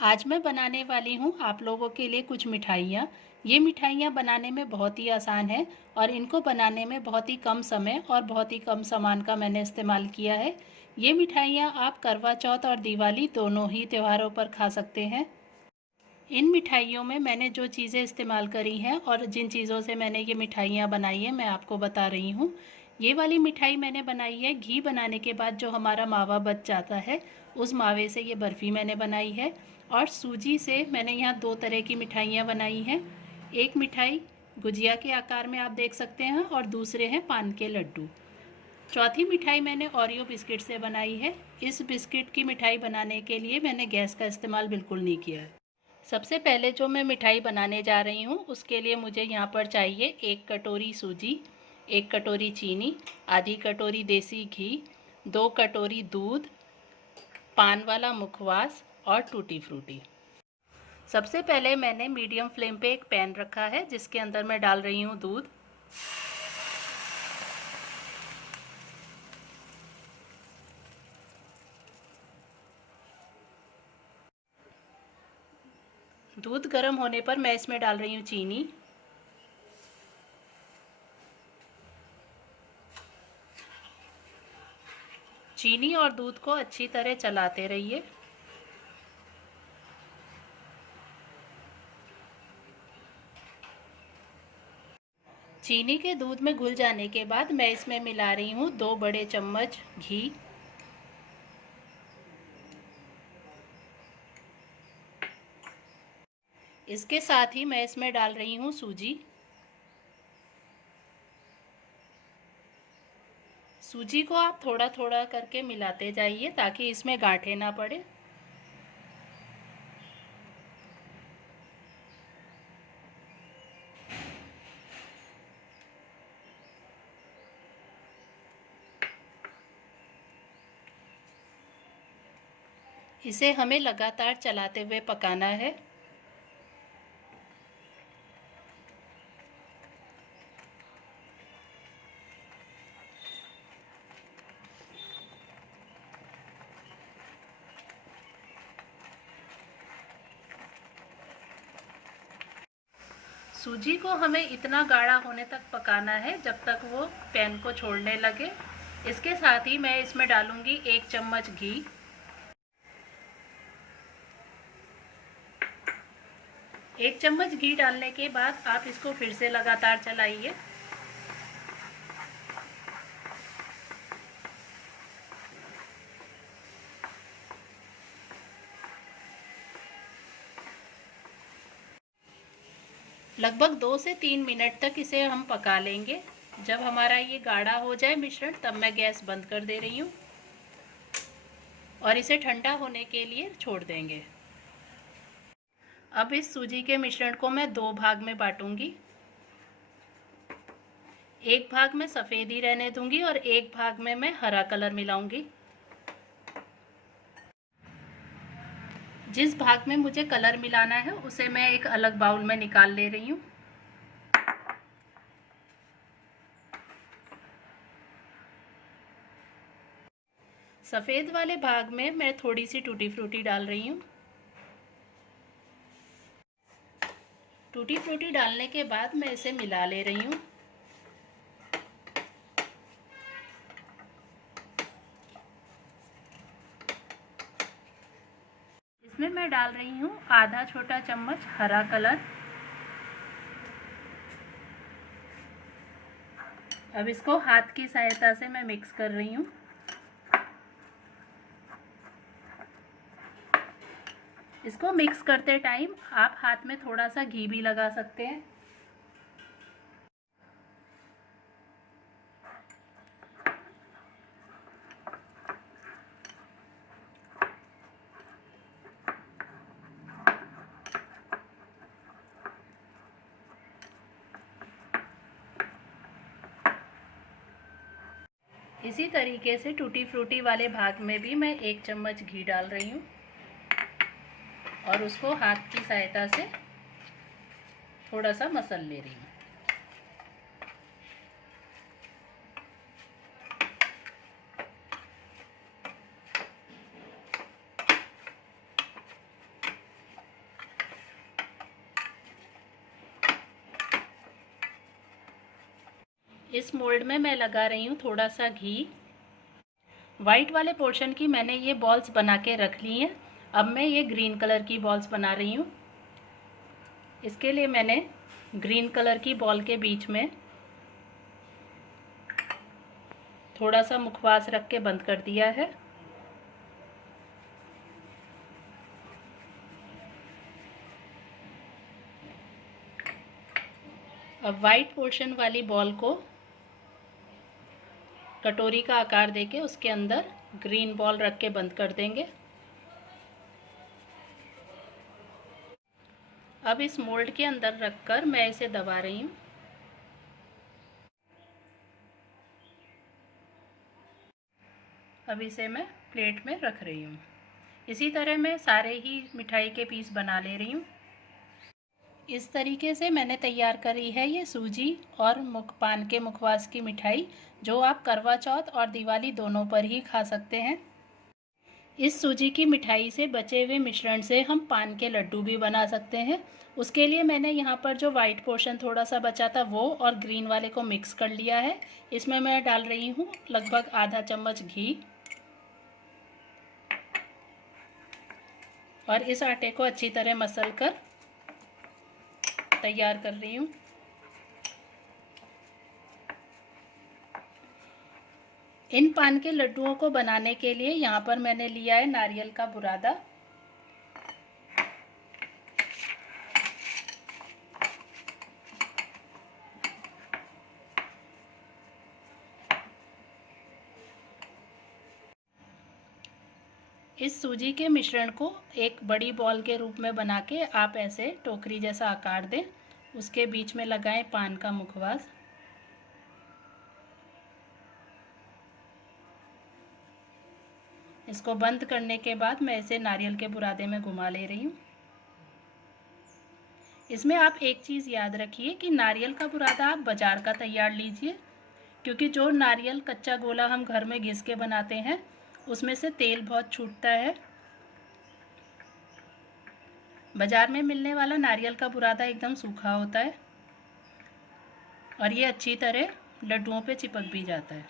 आज मैं बनाने वाली हूँ आप लोगों के लिए कुछ मिठाइयाँ। ये मिठाइयाँ बनाने में बहुत ही आसान है और इनको बनाने में बहुत ही कम समय और बहुत ही कम सामान का मैंने इस्तेमाल किया है। ये मिठाइयाँ आप करवा चौथ और दिवाली दोनों ही त्योहारों पर खा सकते हैं। इन मिठाइयों में मैंने जो चीज़ें इस्तेमाल करी हैं और जिन चीज़ों से मैंने ये मिठाइयाँ बनाई हैं मैं आपको बता रही हूँ। ये वाली मिठाई मैंने बनाई है घी बनाने के बाद जो हमारा मावा बच जाता है उस मावे से ये बर्फ़ी मैंने बनाई है। और सूजी से मैंने यहाँ दो तरह की मिठाइयाँ बनाई हैं। एक मिठाई गुजिया के आकार में आप देख सकते हैं और दूसरे हैं पान के लड्डू। चौथी मिठाई मैंने ओरियो बिस्किट से बनाई है। इस बिस्किट की मिठाई बनाने के लिए मैंने गैस का इस्तेमाल बिल्कुल नहीं किया है। सबसे पहले जो मैं मिठाई बनाने जा रही हूँ उसके लिए मुझे यहाँ पर चाहिए 1 कटोरी सूजी, 1 कटोरी चीनी, आधी कटोरी देसी घी, 2 कटोरी दूध, पान वाला मुखवास और टूटी फ्रूटी। सबसे पहले मैंने मीडियम फ्लेम पे एक पैन रखा है जिसके अंदर मैं डाल रही हूँ दूध। दूध गर्म होने पर मैं इसमें डाल रही हूँ चीनी। चीनी और दूध को अच्छी तरह चलाते रहिए। चीनी के दूध में घुल जाने के बाद मैं इसमें मिला रही हूँ 2 बड़े चम्मच घी। इसके साथ ही मैं इसमें डाल रही हूँ सूजी। सूजी को आप थोड़ा थोड़ा करके मिलाते जाइए ताकि इसमें गांठें ना पड़े। इसे हमें लगातार चलाते हुए पकाना है। सूजी को हमें इतना गाढ़ा होने तक पकाना है जब तक वो पैन को छोड़ने लगे। इसके साथ ही मैं इसमें डालूंगी 1 चम्मच घी। एक चम्मच घी डालने के बाद आप इसको फिर से लगातार चलाइए। लगभग 2 से 3 मिनट तक इसे हम पका लेंगे। जब हमारा ये गाढ़ा हो जाए मिश्रण तब मैं गैस बंद कर दे रही हूँ और इसे ठंडा होने के लिए छोड़ देंगे। अब इस सूजी के मिश्रण को मैं 2 भाग में बांटूंगी। एक भाग में सफ़ेद ही रहने दूंगी और एक भाग में मैं हरा कलर मिलाऊंगी। जिस भाग में मुझे कलर मिलाना है उसे मैं एक अलग बाउल में निकाल ले रही हूँ। सफ़ेद वाले भाग में मैं थोड़ी सी टूटी फ्रूटी डाल रही हूँ। टूटी फ्रूटी डालने के बाद मैं इसे मिला ले रही हूँ। इसमें मैं डाल रही हूँ आधा छोटा चम्मच हरा कलर। अब इसको हाथ की सहायता से मैं मिक्स कर रही हूँ। इसको मिक्स करते टाइम आप हाथ में थोड़ा सा घी भी लगा सकते हैं। इसी तरीके से टूटी फ्रूटी वाले भाग में भी मैं 1 चम्मच घी डाल रही हूँ और उसको हाथ की सहायता से थोड़ा सा मसल ले रही हूँ। इस मोल्ड में मैं लगा रही हूँ थोड़ा सा घी। वाइट वाले पोर्शन की मैंने ये बॉल्स बना के रख ली हैं। अब मैं ये ग्रीन कलर की बॉल्स बना रही हूँ। इसके लिए मैंने ग्रीन कलर की बॉल के बीच में थोड़ा सा मुखवास रख के बंद कर दिया है। अब वाइट पोर्शन वाली बॉल को कटोरी का आकार देके उसके अंदर ग्रीन बॉल रख के बंद कर देंगे। अब इस मोल्ड के अंदर रखकर मैं इसे दबा रही हूँ। अब इसे मैं प्लेट में रख रही हूँ। इसी तरह मैं सारे ही मिठाई के पीस बना ले रही हूँ। इस तरीके से मैंने तैयार करी है ये सूजी और पान के मुखवास की मिठाई, जो आप करवा चौथ और दिवाली दोनों पर ही खा सकते हैं। इस सूजी की मिठाई से बचे हुए मिश्रण से हम पान के लड्डू भी बना सकते हैं। उसके लिए मैंने यहाँ पर जो वाइट पोर्शन थोड़ा सा बचा था वो और ग्रीन वाले को मिक्स कर लिया है। इसमें मैं डाल रही हूँ लगभग आधा चम्मच घी और इस आटे को अच्छी तरह मसल कर तैयार कर रही हूँ। इन पान के लड्डुओं को बनाने के लिए यहाँ पर मैंने लिया है नारियल का बुरादा। इस सूजी के मिश्रण को एक बड़ी बॉल के रूप में बना के आप ऐसे टोकरी जैसा आकार दें। उसके बीच में लगाएं पान का मुखवास। इसको बंद करने के बाद मैं इसे नारियल के बुरादे में घुमा ले रही हूँ। इसमें आप एक चीज़ याद रखिए कि नारियल का बुरादा आप बाज़ार का तैयार लीजिए, क्योंकि जो नारियल कच्चा गोला हम घर में घिस के बनाते हैं उसमें से तेल बहुत छूटता है। बाज़ार में मिलने वाला नारियल का बुरादा एकदम सूखा होता है और ये अच्छी तरह लड्डुओं पे चिपक भी जाता है।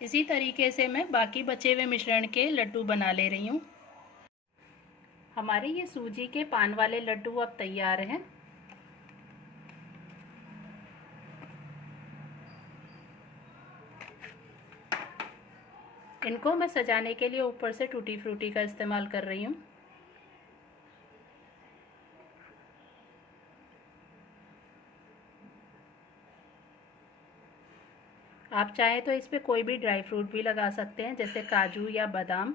इसी तरीके से मैं बाकी बचे हुए मिश्रण के लड्डू बना ले रही हूँ। हमारे ये सूजी के पान वाले लड्डू अब तैयार हैं। इनको मैं सजाने के लिए ऊपर से टूटी फ्रूटी का इस्तेमाल कर रही हूँ। आप चाहे तो इस पे कोई भी ड्राई फ्रूट भी लगा सकते हैं, जैसे काजू या बादाम।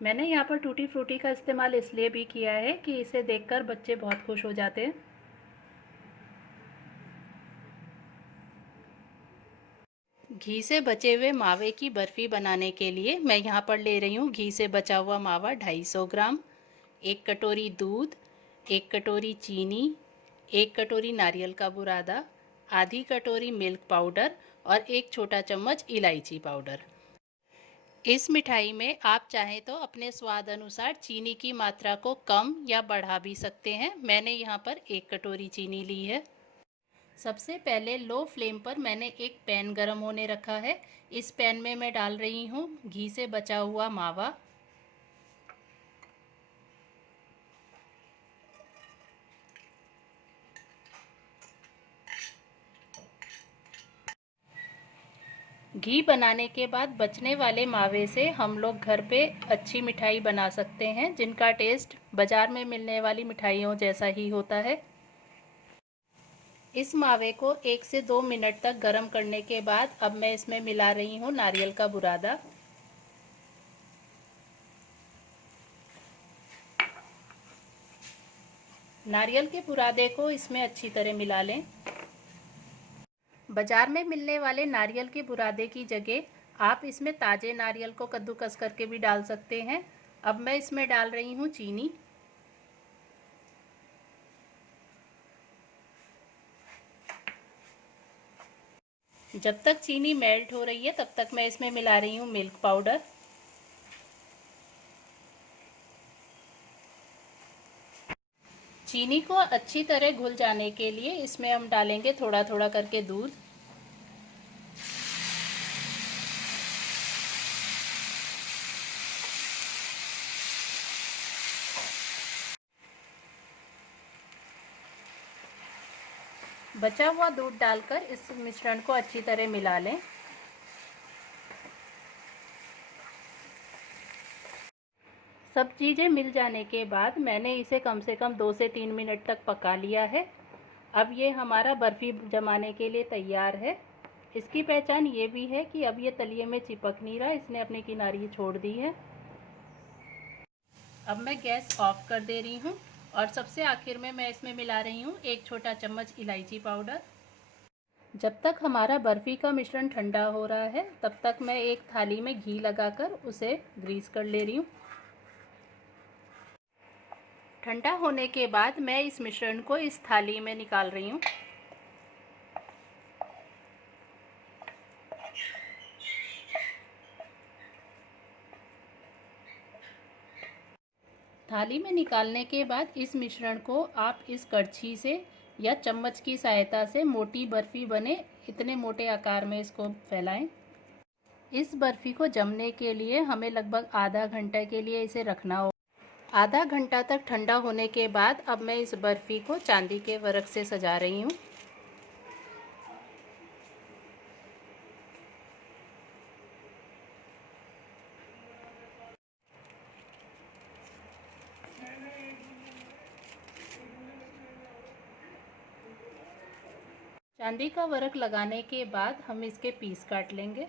मैंने यहाँ पर टूटी फ्रूटी का इस्तेमाल इसलिए भी किया है कि इसे देखकर बच्चे बहुत खुश हो जाते हैं। घी से बचे हुए मावे की बर्फ़ी बनाने के लिए मैं यहाँ पर ले रही हूँ घी से बचा हुआ मावा 250 ग्राम, 1 कटोरी दूध, 1 कटोरी चीनी, 1 कटोरी नारियल का बुरादा, आधी कटोरी मिल्क पाउडर और 1 छोटा चम्मच इलायची पाउडर। इस मिठाई में आप चाहें तो अपने स्वाद अनुसार चीनी की मात्रा को कम या बढ़ा भी सकते हैं। मैंने यहाँ पर 1 कटोरी चीनी ली है। सबसे पहले लो फ्लेम पर मैंने एक पैन गरम होने रखा है। इस पैन में मैं डाल रही हूँ घी से बचा हुआ मावा। घी बनाने के बाद बचने वाले मावे से हम लोग घर पे अच्छी मिठाई बना सकते हैं, जिनका टेस्ट बाज़ार में मिलने वाली मिठाइयों जैसा ही होता है। इस मावे को 1 से 2 मिनट तक गर्म करने के बाद अब मैं इसमें मिला रही हूँ नारियल का बुरादा। नारियल के बुरादे को इसमें अच्छी तरह मिला लें। बाज़ार में मिलने वाले नारियल के बुरादे की जगह आप इसमें ताज़े नारियल को कद्दूकस करके भी डाल सकते हैं। अब मैं इसमें डाल रही हूँ चीनी। जब तक चीनी मेल्ट हो रही है तब तक मैं इसमें मिला रही हूँ मिल्क पाउडर। चीनी को अच्छी तरह घुल जाने के लिए इसमें हम डालेंगे थोड़ा थोड़ा करके दूध। बचा हुआ दूध डालकर इस मिश्रण को अच्छी तरह मिला लें। सब चीज़ें मिल जाने के बाद मैंने इसे कम से कम 2 से 3 मिनट तक पका लिया है। अब ये हमारा बर्फ़ी जमाने के लिए तैयार है। इसकी पहचान ये भी है कि अब ये तलिए में चिपक नहीं रहा, इसने अपनी किनारी छोड़ दी है। अब मैं गैस ऑफ कर दे रही हूँ और सबसे आखिर में मैं इसमें मिला रही हूँ 1 छोटा चम्मच इलायची पाउडर। जब तक हमारा बर्फ़ी का मिश्रण ठंडा हो रहा है तब तक मैं एक थाली में घी लगाकर उसे ग्रीस कर ले रही हूँ। ठंडा होने के बाद मैं इस मिश्रण को इस थाली में निकाल रही हूँ। थाली में निकालने के बाद इस मिश्रण को आप इस कड़छी से या चम्मच की सहायता से मोटी बर्फ़ी बने इतने मोटे आकार में इसको फैलाएं। इस बर्फ़ी को जमने के लिए हमें लगभग आधा घंटे के लिए इसे रखना होगा। आधा घंटा तक ठंडा होने के बाद अब मैं इस बर्फ़ी को चांदी के वर्क से सजा रही हूँ। चांदी का वर्क लगाने के बाद हम इसके पीस काट लेंगे।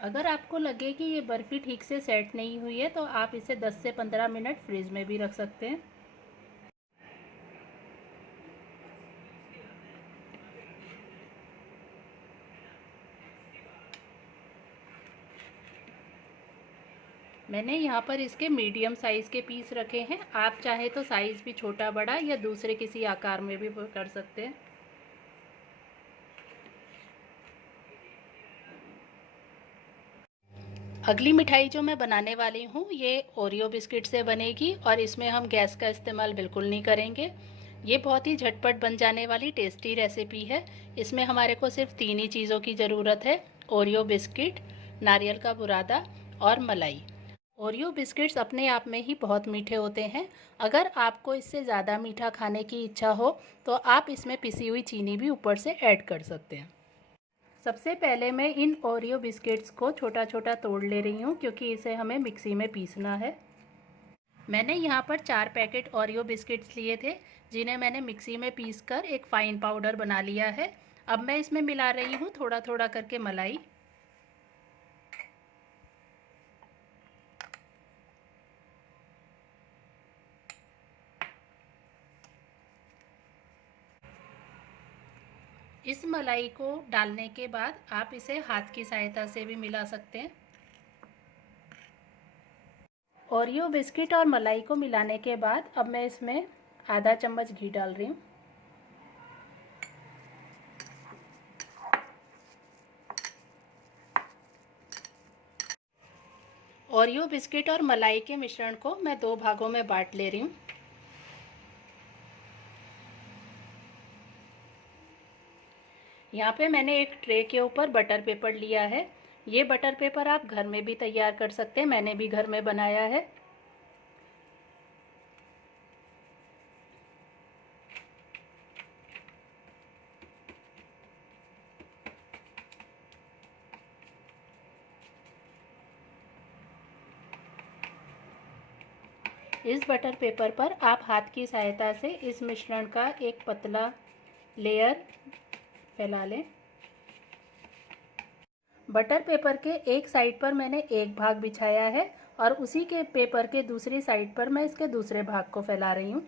अगर आपको लगे कि ये बर्फ़ी ठीक से सेट नहीं हुई है तो आप इसे 10 से 15 मिनट फ्रिज में भी रख सकते हैं। मैंने यहाँ पर इसके मीडियम साइज़ के पीस रखे हैं। आप चाहे तो साइज़ भी छोटा बड़ा या दूसरे किसी आकार में भी कर सकते हैं। अगली मिठाई जो मैं बनाने वाली हूँ ये ओरियो बिस्किट से बनेगी और इसमें हम गैस का इस्तेमाल बिल्कुल नहीं करेंगे। ये बहुत ही झटपट बन जाने वाली टेस्टी रेसिपी है। इसमें हमारे को सिर्फ 3 ही चीज़ों की ज़रूरत है, ओरियो बिस्किट, नारियल का बुरादा और मलाई। ओरियो बिस्किट्स अपने आप में ही बहुत मीठे होते हैं। अगर आपको इससे ज़्यादा मीठा खाने की इच्छा हो तो आप इसमें पिसी हुई चीनी भी ऊपर से ऐड कर सकते हैं। सबसे पहले मैं इन ओरियो बिस्किट्स को छोटा छोटा तोड़ ले रही हूँ क्योंकि इसे हमें मिक्सी में पीसना है। मैंने यहाँ पर 4 पैकेट ओरियो बिस्किट्स लिए थे जिन्हें मैंने मिक्सी में पीसकर एक फ़ाइन पाउडर बना लिया है। अब मैं इसमें मिला रही हूँ थोड़ा थोड़ा करके मलाई। इस मलाई को डालने के बाद आप इसे हाथ की सहायता से भी मिला सकते हैं। ओरियो बिस्किट और मलाई को मिलाने के बाद अब मैं इसमें आधा चम्मच घी डाल रही हूँ। ओरियो बिस्किट और मलाई के मिश्रण को मैं 2 भागों में बांट ले रही हूँ। यहाँ पे मैंने एक ट्रे के ऊपर बटर पेपर लिया है। ये बटर पेपर आप घर में भी तैयार कर सकते हैं, मैंने भी घर में बनाया है। इस बटर पेपर पर आप हाथ की सहायता से इस मिश्रण का एक पतला लेयर फैला लें। बटर पेपर के एक साइड पर मैंने एक भाग बिछाया है और उसी के पेपर के दूसरी साइड पर मैं इसके दूसरे भाग को फैला रही हूँ।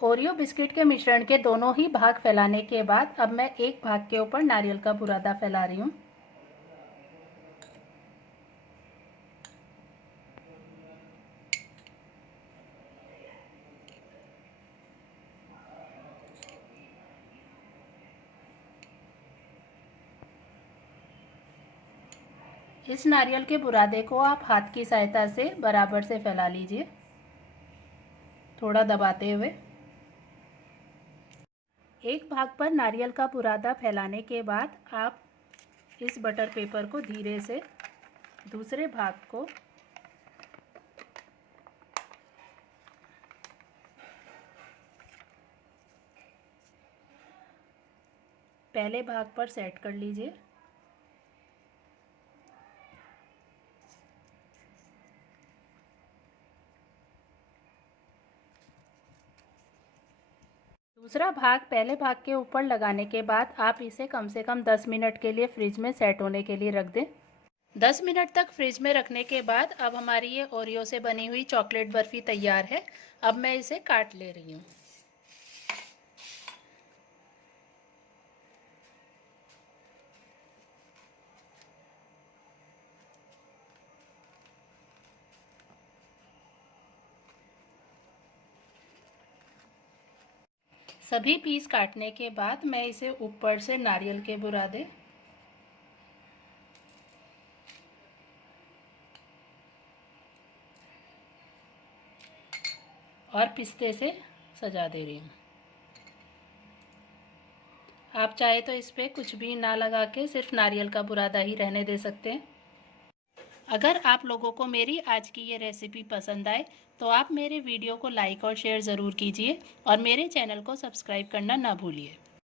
ओरियो बिस्किट के मिश्रण के दोनों ही भाग फैलाने के बाद अब मैं एक भाग के ऊपर नारियल का बुरादा फैला रही हूँ। इस नारियल के बुरादे को आप हाथ की सहायता से बराबर से फैला लीजिए, थोड़ा दबाते हुए। एक भाग पर नारियल का बुरादा फैलाने के बाद आप इस बटर पेपर को धीरे से दूसरे भाग को पहले भाग पर सेट कर लीजिए। दूसरा भाग पहले भाग के ऊपर लगाने के बाद आप इसे कम से कम 10 मिनट के लिए फ्रिज में सेट होने के लिए रख दें। 10 मिनट तक फ्रिज में रखने के बाद अब हमारी ये ओरियो से बनी हुई चॉकलेट बर्फ़ी तैयार है। अब मैं इसे काट ले रही हूँ। सभी पीस काटने के बाद मैं इसे ऊपर से नारियल के बुरादे और पिस्ते से सजा दे रही हूँ। आप चाहे तो इस पर कुछ भी ना लगा के सिर्फ नारियल का बुरादा ही रहने दे सकते हैं। अगर आप लोगों को मेरी आज की ये रेसिपी पसंद आए तो आप मेरे वीडियो को लाइक और शेयर ज़रूर कीजिए और मेरे चैनल को सब्सक्राइब करना ना भूलिए।